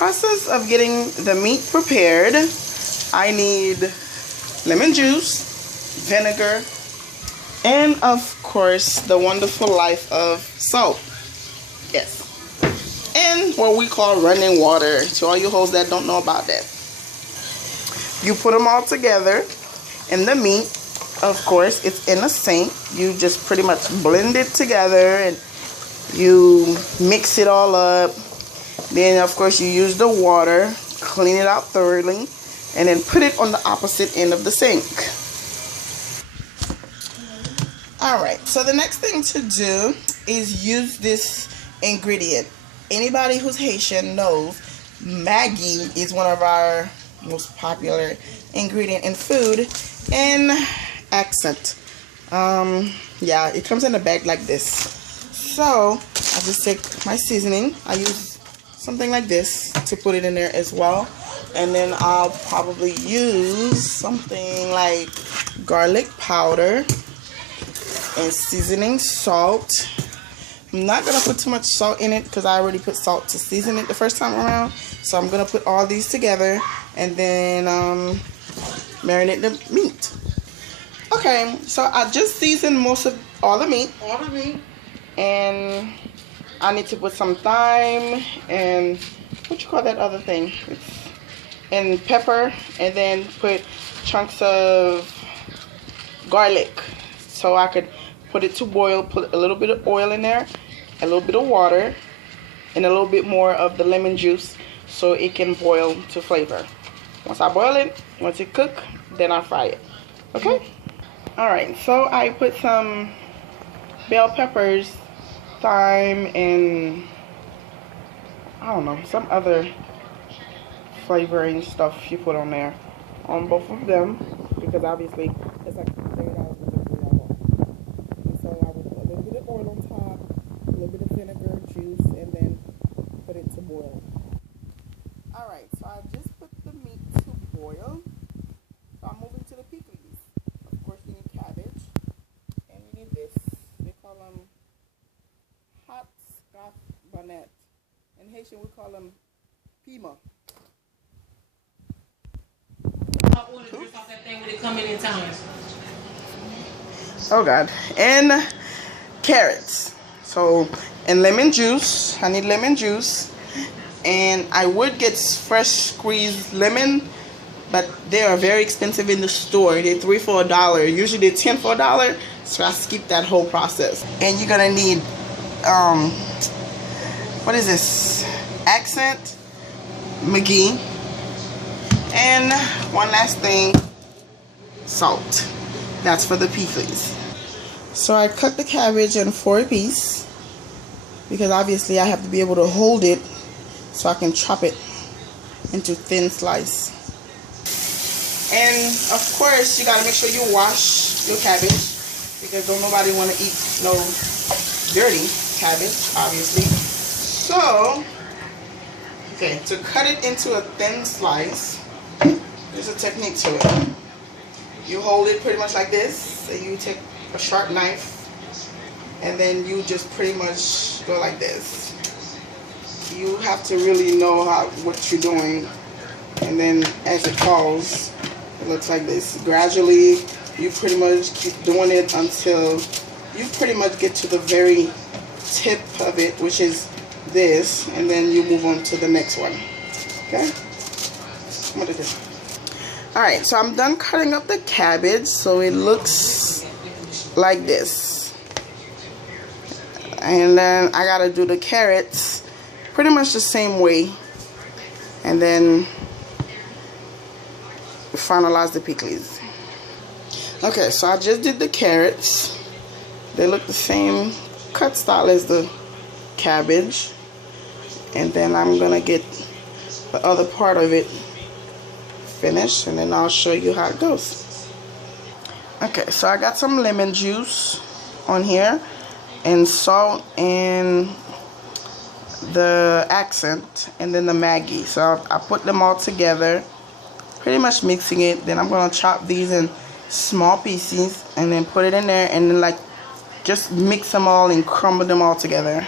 process of getting the meat prepared, I need lemon juice, vinegar, and of course the wonderful life of salt. Yes. And what we call running water, to all you hoes that don't know about that. You put them all together, and the meat, of course, it's in a sink. You just pretty much blend it together and you mix it all up. Then of course you use the water, clean it out thoroughly, and then put it on the opposite end of the sink. Alright, so the next thing to do is use this ingredient. Anybody who's Haitian knows Maggi is one of our most popular ingredient in food and accent. Yeah, it comes in a bag like this. So I just take my seasoning. I use something like this to put it in there as well. And then I'll probably use something like garlic powder and seasoning salt. I'm not going to put too much salt in it because I already put salt to season it the first time around. So I'm going to put all these together and then marinate the meat. Okay, so I just seasoned all the meat. And I need to put some thyme and what you call that other thing? And pepper, and then put chunks of garlic so I could put it to boil, put a little bit of oil in there, a little bit of water, and a little bit more of the lemon juice so it can boil to flavor. Once I boil it, once it cooks, then I fry it. Okay? Alright, so I put some bell peppers, thyme, and I don't know, some other flavoring stuff you put on there on both of them because obviously it's like figured out what the grio. And so I would put a little bit of oil on top, a little bit of vinegar, juice, and then put it to boil. Alright, so I just put the meat to boil. So I'm moving to the pickles. Of course you need cabbage and you need this. They call them hot scarf bonnet. In Haitian we call them pima. Oh God. And carrots. So, and lemon juice. I need lemon juice. And I would get fresh squeezed lemon, but they are very expensive in the store. They're $3 for $1. Usually they're $10 for $1. So I skip that whole process. And you're gonna need what is this? Accent, McGee, and one last thing, salt. That's for the pickles. So I cut the cabbage in 4 pieces because obviously I have to be able to hold it so I can chop it into thin slice. And of course you gotta make sure you wash your cabbage because don't nobody want to eat no dirty cabbage, obviously. So, okay, to cut it into a thin slice, there's a technique to it. You hold it pretty much like this, and you take a sharp knife, and then you just pretty much go like this. You have to really know what you're doing, and then as it falls, it looks like this. Gradually, you pretty much keep doing it until you pretty much get to the very tip of it, which is this, and then you move on to the next one. Okay? I'm gonna do this. Alright, so I'm done cutting up the cabbage, so it looks like this. And then I gotta do the carrots pretty much the same way, and then finalize the pickles. Okay, so I just did the carrots. They look the same cut style as the cabbage, and then I'm gonna get the other part of it finished, and then I'll show you how it goes. Okay, so I got some lemon juice on here and salt and the accent and then the Maggi. So I put them all together, pretty much mixing it. Then I'm gonna chop these in small pieces and then put it in there and then like just mix them all and crumble them all together.